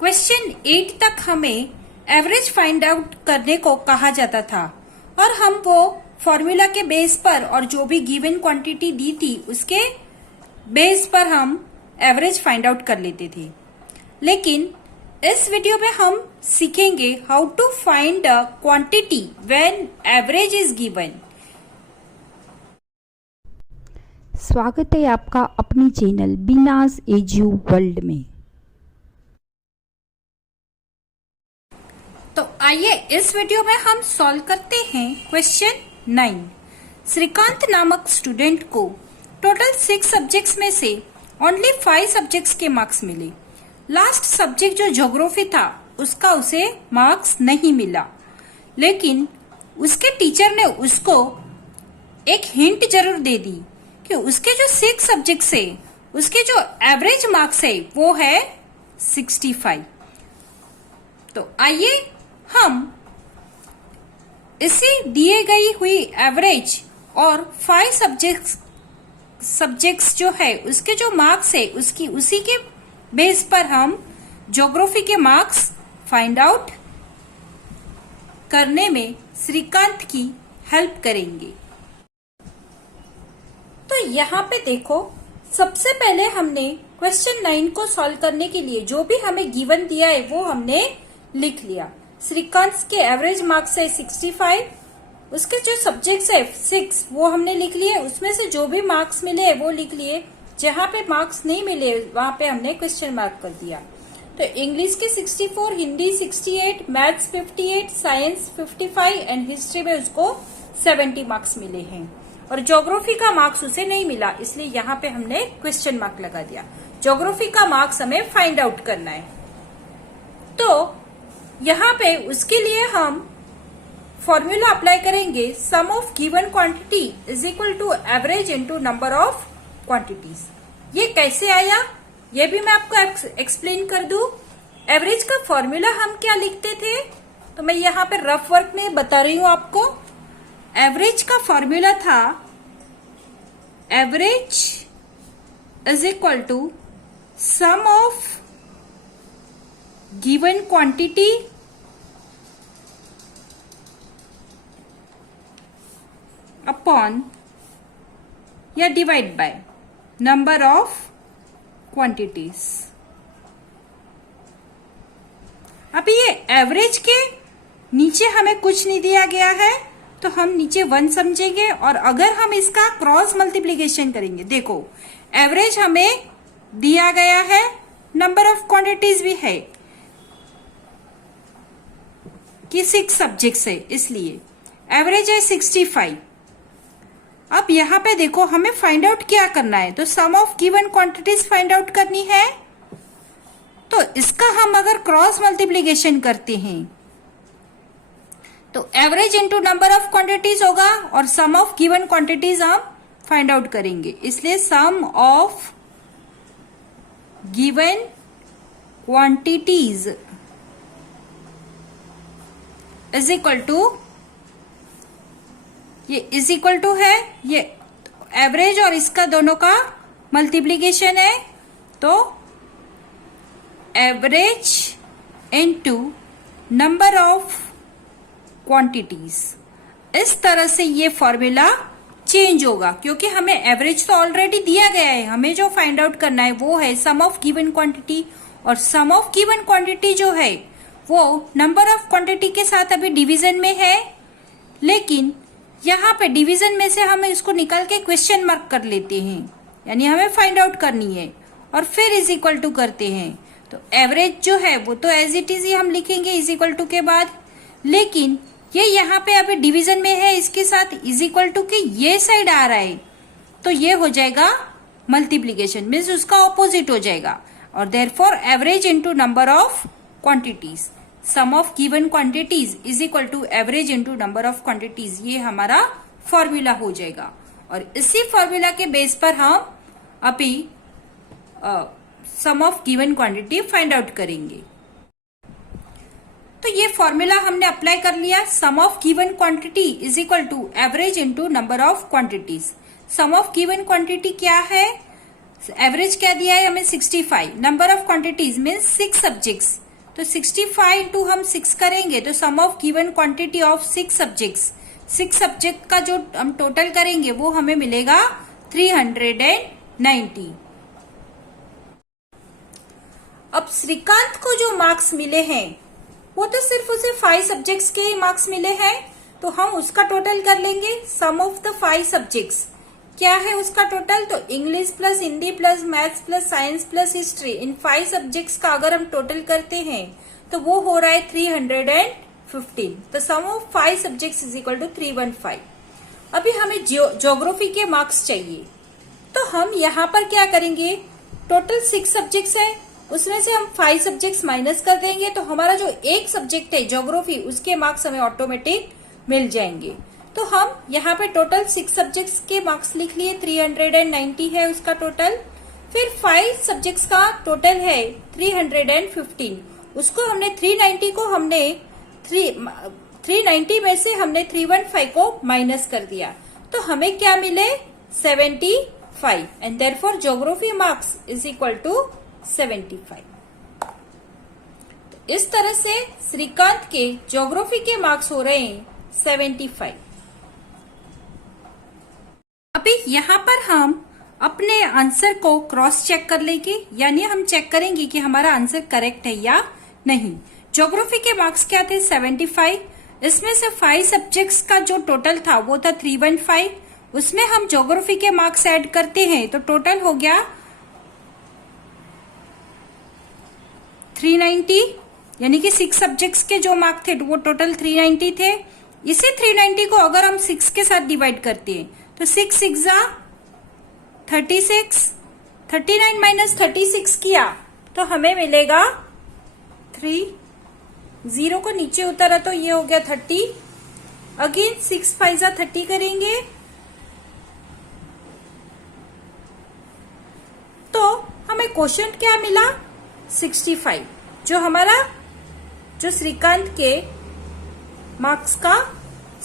Question 8 तक हमें average find out करने को कहा जाता था और हम वो फॉर्मूला के बेस पर और जो भी गिवन क्वांटिटी दी थी उसके बेस पर हम एवरेज फाइंड आउट कर लेते थे। लेकिन इस वीडियो में हम सीखेंगे how to find a quantity when average is given. स्वागत है आपका अपनी चैनल बीनाज एजू वर्ल्ड में। तो आइए इस वीडियो में हम सॉल्व करते हैं क्वेश्चन 9। श्रीकांत नामक स्टूडेंट को टोटल 6 सब्जेक्ट्स में से ओनली 5 सब्जेक्ट्स के मार्क्स मिले। लास्ट सब्जेक्ट जो ज्योग्राफी था उसका उसे मार्क्स नहीं मिला, लेकिन उसके टीचर ने उसको एक हिंट जरूर दे दी कि उसके जो 6 सब्जेक्ट्स है उसके जो एवरेज मार्क्स है वो है 65। तो आइए हम इसी दिए गई हुई एवरेज और 5 सब्जेक्ट्स जो है उसके जो मार्क्स है उसी के बेस पर हम ज्योग्राफी के मार्क्स फाइंड आउट करने में श्रीकांत की हेल्प करेंगे। तो यहाँ पे देखो, सबसे पहले हमने क्वेश्चन 9 को सॉल्व करने के लिए जो भी हमें गिवन दिया है वो हमने लिख लिया। श्रीकांत के एवरेज मार्क्स है 65, उसके जो सब्जेक्ट्स है 6 वो हमने लिख लिए, उसमें से जो भी मार्क्स मिले हैं वो लिख लिए। जहां पे मार्क्स नहीं मिले वहां पे हमने क्वेश्चन मार्क कर दिया। तो इंग्लिश के 64, Hindi 68, maths 58, science 55 and history में उसको 70 मार्क्स मिले हैं। और ज्योग्राफी का मार्क्स उसे नहीं मिला, इसलिए यहाँ पे हमने क्वेश्चन मार्क लगा दिया। ज्योग्राफी का मार्क्स हमें फाइंड आउट करना है। तो यहाँ पे उसके लिए हम फॉर्मूला अप्लाई करेंगे। Sum of given quantity is equal to average into number of quantities. ये कैसे आया ये भी मैं आपको एक्सप्लेन कर दूं। एवरेज का फॉर्मूला हम क्या लिखते थे, तो मैं यहाँ पे रफ वर्क में बता रही हूं आपको। एवरेज का फॉर्मूला था average is equal to sum of given quantity upon या divide by number of quantities. अभी ये एवरेज के नीचे हमें कुछ नहीं दिया गया है तो हम नीचे 1 समझेंगे, और अगर हम इसका क्रॉस मल्टीप्लीकेशन करेंगे, देखो एवरेज हमें दिया गया है, नंबर ऑफ क्वांटिटीज भी है कि 6 सब्जेक्ट्स है, इसलिए एवरेज है 65। अब यहाँ पे देखो हमें फाइंड आउट क्या करना है, तो sum of given quantities find out करनी है। तो इसका हम अगर क्रॉस मल्टीप्लीकेशन करते हैं तो average into number of quantities होगा और सम ऑफ गिवन क्वांटिटीज हम फाइंड आउट करेंगे, इसलिए sum of given quantities is equal to, ये इज इक्वल टू है ये एवरेज और इसका दोनों का मल्टीप्लीकेशन है, तो average into number of quantities. इस तरह से ये फॉर्मूला चेंज होगा, क्योंकि हमें एवरेज तो ऑलरेडी दिया गया है, हमें जो फाइंड आउट करना है वो है सम ऑफ गिवन क्वांटिटी, और सम ऑफ गिवन क्वांटिटी जो है वो नंबर ऑफ क्वांटिटी के साथ अभी डिवीजन में है, लेकिन यहाँ पे डिवीजन में से हम इसको निकाल के क्वेश्चन मार्क कर लेते हैं, यानी हमें फाइंड आउट करनी है, और फिर इज इक्वल टू करते हैं। तो एवरेज जो है वो तो एज इट इज ही हम लिखेंगे इज इक्वल टू के बाद, लेकिन ये यहाँ पे अभी डिवीजन में है, इसके साथ इज इक्वल टू के ये साइड आ रहा है, तो ये हो जाएगा मल्टीप्लीकेशन, मीन्स उसका ऑपोजिट हो जाएगा, और therefore average into number of quantities, sum of given quantities is equal to average into number of quantities, ये हमारा फॉर्मूला हो जाएगा। और इसी फॉर्मूला के बेस पर हम अभी sum of given quantity find out करेंगे। तो ये फॉर्मूला हमने अप्लाई कर लिया। Sum of given quantity is equal to average into number of quantities. Sum of given quantity क्या है, एवरेज क्या दिया है हमें 65, number of quantities means 6 subjects, तो 65 इंटू हम 6 करेंगे तो sum of given quantity of 6 subjects, 6 subject का जो हम टोटल करेंगे वो हमें मिलेगा 390। अब श्रीकांत को जो मार्क्स मिले हैं वो तो सिर्फ उसे 5 सब्जेक्ट्स के ही मार्क्स मिले हैं, तो हम उसका टोटल कर लेंगे। सम ऑफ द 5 सब्जेक्ट्स क्या है उसका टोटल, तो English plus Hindi plus maths plus science plus history, इन 5 सब्जेक्ट्स का अगर हम टोटल करते हैं तो वो हो रहा है 315। तो sum of 5 subjects is equal to 315। अभी हमें ज्योग्राफी के मार्क्स चाहिए, तो हम यहाँ पर क्या करेंगे, टोटल 6 सब्जेक्ट्स है, उसमें से हम 5 सब्जेक्ट्स माइनस कर देंगे तो हमारा जो एक सब्जेक्ट है ज्योग्राफी उसके मार्क्स हमें ऑटोमेटिक मिल जाएंगे। तो हम यहाँ पे टोटल 6 सब्जेक्ट्स के मार्क्स लिख लिए, 390 है उसका टोटल। फिर 5 सब्जेक्ट्स का टोटल है 315, उसको हमने 390 को हमने 390 में से हमने 315 को माइनस कर दिया, तो हमें क्या मिले 75, and therefore geography marks is equal to 75। तो इस तरह से श्रीकांत के ज्योग्राफी के मार्क्स हो रहे हैं 75। अभी यहाँ पर हम अपने आंसर को क्रॉस चेक कर लेंगे, यानी हम चेक करेंगे कि हमारा आंसर करेक्ट है या नहीं। ज्योग्राफी के मार्क्स क्या थे 75, इसमें से 5 सब्जेक्ट्स का जो टोटल था वो था 315, उसमें हम ज्योग्राफी के मार्क्स ऐड करते हैं तो टोटल हो गया 390, यानी कि 6 सब्जेक्ट्स के जो मार्क्स थे वो टोटल 390 थे। इसी 390 को अगर हम 6 के साथ डिवाइड करते हैं तो 6 6 जा 36, 39 माइनस 36 किया तो हमें मिलेगा 3, 0 को नीचे उतारा तो ये हो गया 30, अगेन 6 5 जा 30 करेंगे तो हमें क्वोशंट क्या मिला 65, जो हमारा जो श्रीकांत के मार्क्स का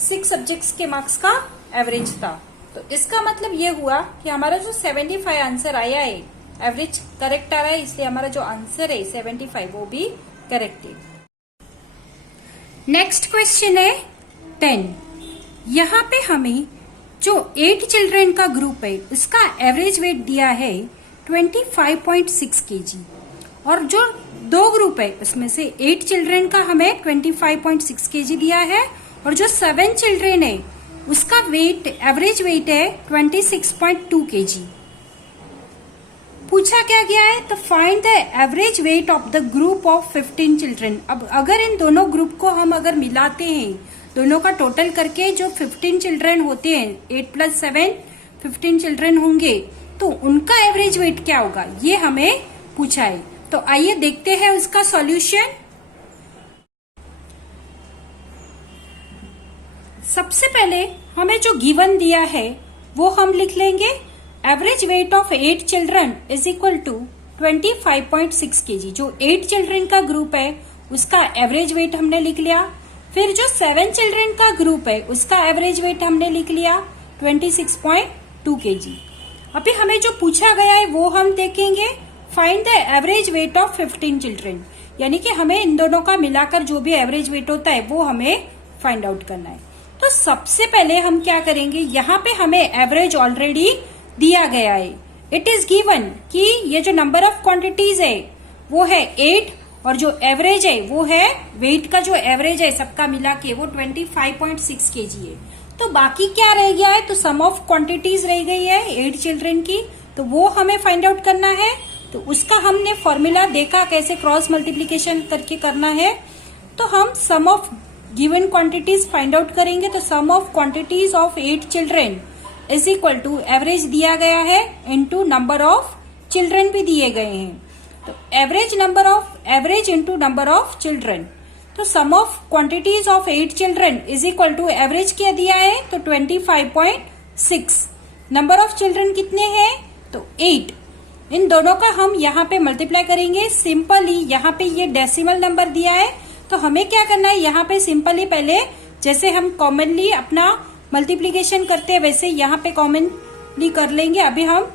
6 सब्जेक्ट्स के मार्क्स का एवरेज था। तो इसका मतलब ये हुआ कि हमारा जो 75 आंसर आया है, एवरेज करेक्ट आ रहा है, इसलिए हमारा जो आंसर है 75 वो भी करेक्ट है। नेक्स्ट क्वेश्चन है 10। यहाँ पे हमें जो 8 चिल्ड्रन का ग्रुप है उसका एवरेज वेट दिया है 25.6 kg, और जो 2 ग्रुप है उसमें से 8 चिल्ड्रन का हमें 25.6 kg दिया है, और जो 7 चिल्ड्रन है उसका वेट एवरेज वेट है 26.2 kg। पूछा क्या गया है, तो find the average weight of the group of 15 children. अब अगर इन दोनों ग्रुप को हम अगर मिलाते हैं, दोनों का टोटल करके जो 15 चिल्ड्रन होते हैं, 8 + 7 15 चिल्ड्रन होंगे, तो उनका एवरेज वेट क्या होगा ये हमें पूछा है। तो आइए देखते हैं उसका सॉल्यूशन। सबसे पहले हमें जो गिवन दिया है वो हम लिख लेंगे, average weight of 8 children is equal to 25.6 kg। जो 8 चिल्ड्रन का ग्रुप है उसका एवरेज वेट हमने लिख लिया। फिर जो 7 चिल्ड्रन का ग्रुप है उसका एवरेज वेट हमने लिख लिया 26.2 kg। अभी हमें जो पूछा गया है वो हम देखेंगे, find the average weight of 15 children, यानी कि हमें इन दोनों का मिलाकर जो भी एवरेज वेट होता है वो हमें फाइंड आउट करना है। तो सबसे पहले हम क्या करेंगे, यहाँ पे हमें एवरेज ऑलरेडी दिया गया है। इट इज गिवन कि ये जो नंबर ऑफ क्वांटिटीज है वो है 8, और जो एवरेज है वो है, वेट का जो एवरेज है सबका मिला के वो 25.6 kg है। तो बाकी क्या रह गया है, तो सम ऑफ क्वांटिटीज रह गई है 8 चिल्ड्रन की, तो वो हमें फाइंड आउट करना है। तो उसका हमने फॉर्मूला देखा कैसे क्रॉस मल्टीप्लीकेशन करके करना है। तो हम sum of given quantities find out करेंगे। तो sum of quantities of 8 children is equal to average दिया गया है इनटू नंबर ऑफ चिल्ड्रन भी दिए गए हैं, तो average into number of children. तो sum of quantities of 8 children is equal to average क्या दिया है, तो 25.6। नंबर ऑफ चिल्ड्रन कितने हैं, तो 8। इन दोनों का हम यहाँ पे मल्टीप्लाई करेंगे सिंपली। यहाँ पे ये डेसिमल नंबर दिया है, तो हमें क्या करना है, यहाँ पे सिंपली पहले जैसे हम कॉमनली अपना मल्टीप्लीकेशन करते हैं वैसे यहाँ पे कॉमनली कर लेंगे। अभी हम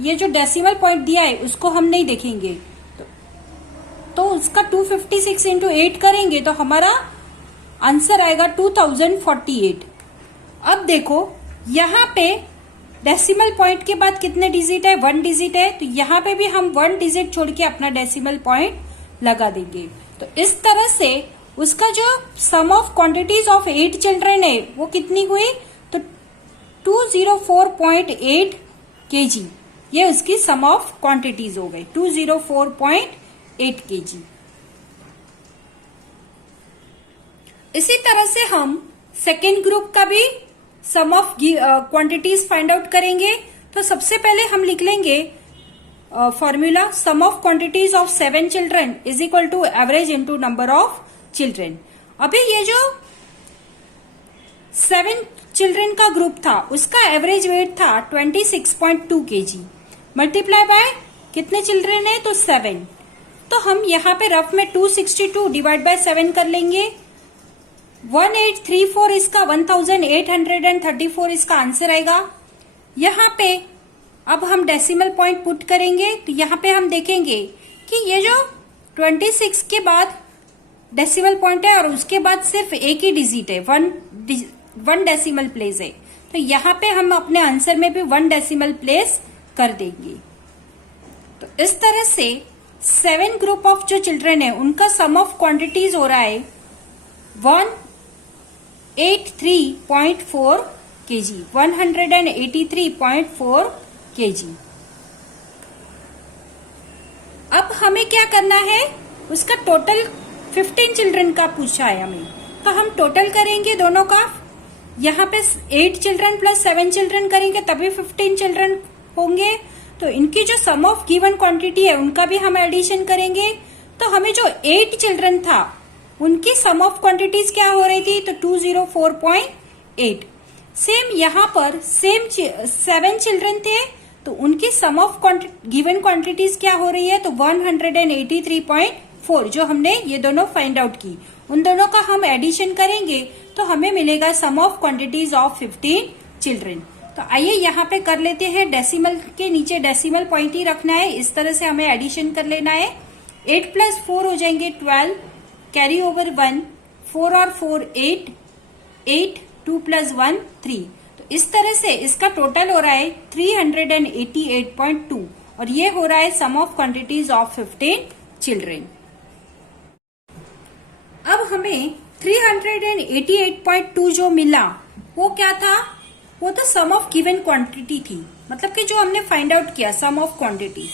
ये जो डेसिमल पॉइंट दिया है उसको हम नहीं देखेंगे। तो तो उसका 256 इंटू 8 करेंगे तो हमारा आंसर आएगा 2048। अब देखो यहाँ पे डेसिमल पॉइंट के बाद कितने डिजिट है, 1 डिजिट है, तो यहाँ पे भी हम 1 डिजिट छोड़ के अपना डेसिमल पॉइंट लगा देंगे। तो इस तरह से उसका जो सम ऑफ क्वांटिटीज ऑफ 8 चिल्ड्रन है वो कितनी हुई, तो 204.8 kg, ये उसकी सम ऑफ क्वांटिटीज हो गई 204.8 kg। इसी तरह से हम सेकेंड ग्रुप का भी sum of quantities find out करेंगे। तो सबसे पहले हम लिख लेंगे formula, sum of quantities of 7 children is equal to average into number of children. अभी ये जो 7 चिल्ड्रन का ग्रुप था उसका एवरेज वेट था 26.2 kg, मल्टीप्लाई बाय कितने चिल्ड्रन है, तो 7। तो हम यहाँ पे रफ में 262 डिवाइड बाय 7 कर लेंगे। 1834 इसका 1834 इसका आंसर आएगा। यहाँ पे अब हम डेसिमल पॉइंट पुट करेंगे तो यहाँ पे हम देखेंगे कि ये जो 26 के बाद डेसिमल पॉइंट है और उसके बाद सिर्फ एक ही डिजिट है, वन डेसिमल प्लेस है, तो यहाँ पे हम अपने आंसर में भी 1 डेसिमल प्लेस कर देंगे। तो इस तरह से 7 ग्रुप ऑफ जो चिल्ड्रन है उनका सम ऑफ क्वांटिटीज हो रहा है 183.4 kg, 183.4 kg। अब हमें क्या करना है, उसका टोटल 15 चिल्ड्रन का पूछा है हमें, तो हम टोटल करेंगे दोनों का। यहाँ पे 8 चिल्ड्रन प्लस 7 चिल्ड्रन करेंगे तभी 15 चिल्ड्रन होंगे। तो इनकी जो सम ऑफ गिवन क्वांटिटी है उनका भी हम एडिशन करेंगे। तो हमें जो 8 चिल्ड्रन था उनकी सम ऑफ क्वांटिटीज क्या हो रही थी, तो 204.8। सेम यहाँ पर सेम 7 चिल्ड्रन थे तो उनकी सम ऑफ गिवन क्वांटिटीज क्या हो रही है, तो 183.4, जो हमने ये दोनों फाइंड आउट की, उन दोनों का हम एडिशन करेंगे तो हमें मिलेगा सम ऑफ क्वांटिटीज ऑफ 15 चिल्ड्रन। तो आइए यहाँ पे कर लेते हैं, डेसिमल के नीचे डेसिमल पॉइंट ही रखना है, इस तरह से हमें एडिशन कर लेना है। 8 + 4 हो जाएंगे 12, कैरी ओवर 1, 4 और 4 8, 8, 2 + 1 3। तो इस तरह से इसका टोटल हो रहा है 388.2 और ये हो रहा है सम ऑफ क्वांटिटीज ऑफ 15 चिल्ड्रन। अब हमें 388.2 जो मिला वो क्या था, वो तो सम ऑफ गिवन क्वांटिटी थी, मतलब कि जो हमने फाइंड आउट किया सम ऑफ क्वांटिटी।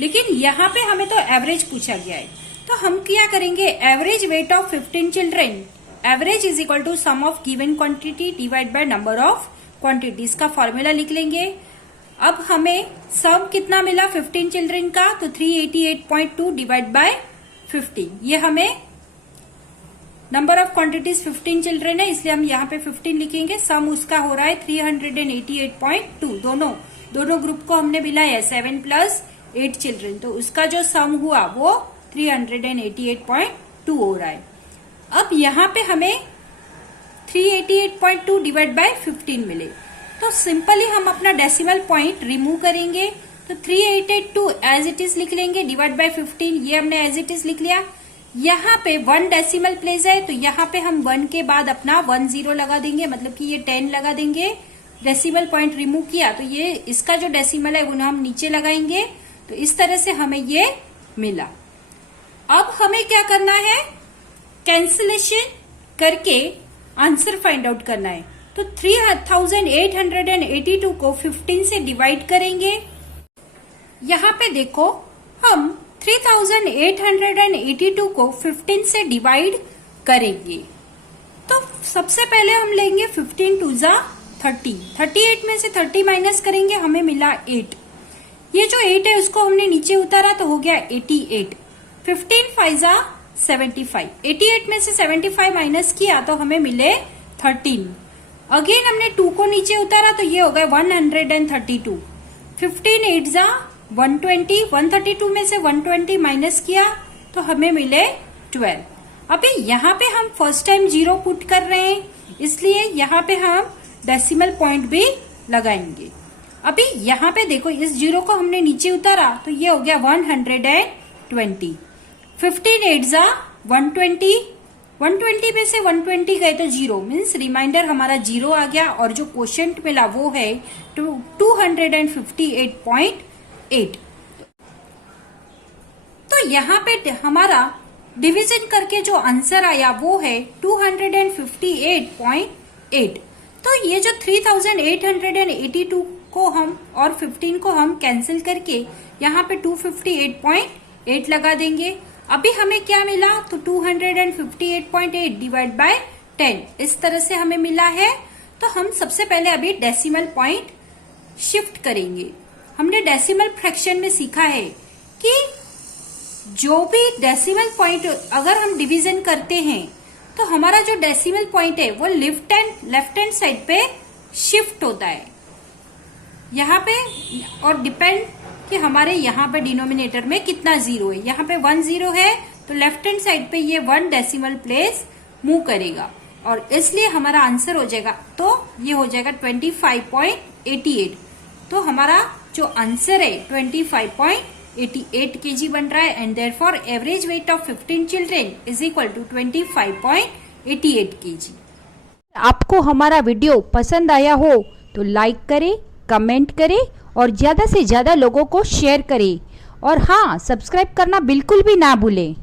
लेकिन यहाँ पे हमें तो एवरेज पूछा गया है, तो हम क्या करेंगे, average weight of 15 children, average is equal to sum of given quantity divide by number of quantities का फॉर्मूला लिख लेंगे। अब हमें सम कितना मिला 15 चिल्ड्रन का, तो 388.2 डिवाइड बाय 15, ये हमें नंबर ऑफ क्वांटिटीज 15 चिल्ड्रन है इसलिए हम यहाँ पे 15 लिखेंगे। सम उसका हो रहा है 388.2, दोनों ग्रुप को हमने मिलाया 7 + 8 चिल्ड्रन, तो उसका जो सम हुआ वो 388.2 हो रहा है। अब यहाँ पे हमें 388.2 डिवाइड बाय 15 मिले, तो सिंपली हम अपना डेसिमल पॉइंट रिमूव करेंगे, तो 388.2 एज इट इज लिख लेंगे, डिवाइड बाय 15, ये हमने एज इट इज लिख लिया। यहाँ पे 1 डेसिमल प्लेस है तो यहाँ पे हम 1 के बाद अपना 10 लगा देंगे, मतलब कि ये 10 लगा देंगे। डेसिमल पॉइंट रिमूव किया तो ये इसका जो डेसिमल है वो हम नीचे लगाएंगे, तो इस तरह से हमें ये मिला। अब हमें क्या करना है, कैंसिलेशन करके आंसर फाइंड आउट करना है। तो 3882 को 15 से डिवाइड करेंगे। यहाँ पे देखो हम 3882 को 15 से डिवाइड करेंगे, तो सबसे पहले हम लेंगे 15 × 2 = 30, 38 में से 30 माइनस करेंगे, हमें मिला 8। ये जो 8 है उसको हमने नीचे उतारा तो हो गया 88। 15 × 5 = 75, 88 में से 75 माइनस किया तो हमें मिले 13। अगेन हमने 2 को नीचे उतारा तो ये हो गया 132। 15 × 8 = 120, 132 में से 120 माइनस किया तो हमें मिले 12। अभी यहाँ पे हम फर्स्ट टाइम 0 पुट कर रहे हैं इसलिए यहाँ पे हम डेसिमल पॉइंट भी लगाएंगे। अभी यहाँ पे देखो इस 0 को हमने नीचे उतारा तो ये हो गया 120। 15 8 जा 120, 120 में से 120 गए तो 0 मीन्स रिमाइंडर हमारा 0 आ गया और जो क्वोशिएंट मिला वो है 258.8। तो यहाँ पे हमारा डिवीजन करके जो आंसर आया वो है 258.8। तो ये जो 3882 को हम और 15 को हम कैंसिल करके यहाँ पे 258.8 लगा देंगे। अभी हमें क्या मिला, तो 258.8 डिवाइड बाय 10 इस तरह से हमें मिला है। तो हम सबसे पहले अभी डेसिमल पॉइंट शिफ्ट करेंगे। हमने डेसिमल फ्रैक्शन में सीखा है कि जो भी डेसिमल पॉइंट अगर हम डिवीजन करते हैं तो हमारा जो डेसिमल पॉइंट है वो लेफ्ट हैंड साइड पे शिफ्ट होता है यहाँ पे, और डिपेंड कि हमारे यहाँ पे डिनोमिनेटर में कितना जीरो है। यहाँ पे 1 0 है तो लेफ्ट हैंड साइड पे ये 1 डेसिमल प्लेस मूव करेगा और इसलिए हमारा आंसर हो जाएगा, तो ये हो जाएगा 25.88। तो हमारा जो आंसर है 25.88 kg बन रहा है and therefore average weight of 15 children is equal to 25.88 kg। आपको हमारा वीडियो पसंद आया हो तो लाइक करें, कमेंट करें और ज़्यादा से ज़्यादा लोगों को शेयर करें और हाँ, सब्सक्राइब करना बिल्कुल भी ना भूलें।